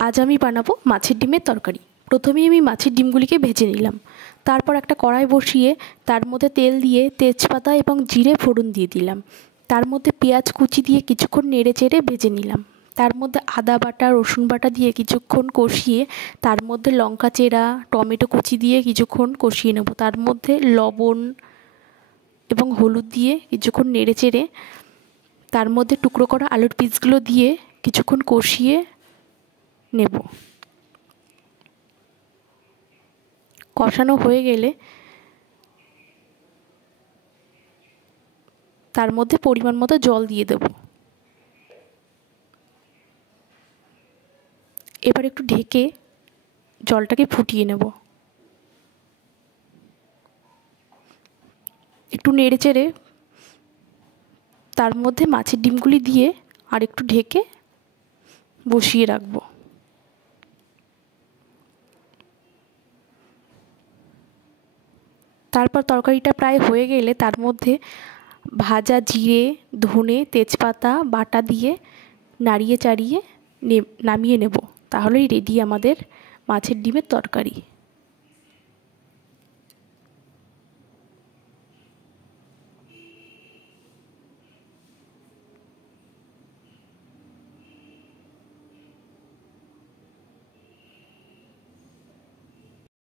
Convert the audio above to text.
আজ আমি বানাবো মাছের ডিমের তরকারি। প্রথমেই আমি মাছের ডিমগুলিকে ভেজে নিলাম। তারপর একটা কড়াই বসিয়ে তার মধ্যে তেল দিয়ে তেজপাতা এবং জিরে ফোড়ন দিয়ে দিলাম। তার মধ্যে পেঁয়াজ কুচি দিয়ে কিছুক্ষণ নেড়ে চেড়ে ভেজে নিলাম। তার মধ্যে আদা বাটা রসুন বাটা দিয়ে কিছুক্ষণ কষিয়ে তার মধ্যে লঙ্কা চেরা টমেটো কুচি দিয়ে কিছুক্ষণ কষিয়ে নেব। তার মধ্যে লবণ এবং হলুদ দিয়ে কিছুক্ষণ নেড়ে চেড়ে তার মধ্যে টুকরো করা আলুর পিসগুলো দিয়ে কিছুক্ষণ কষিয়ে নেব। কষানো হয়ে গেলে তার মধ্যে পরিমাণ মতো জল দিয়ে দেব। এবার একটু ঢেকে জলটাকে ফুটিয়ে নেব। একটু নেড়ে চেড়ে তার মধ্যে মাছের ডিমগুলি দিয়ে আর একটু ঢেকে বসিয়ে রাখবো। তারপর তরকারিটা প্রায় হয়ে গেলে তার মধ্যে ভাজা জিরে ধনে তেজপাতা বাটা দিয়ে নাড়িয়ে চাড়িয়ে নামিয়ে নেব। তাহলেই রেডি আমাদের মাছের ডিমের তরকারি।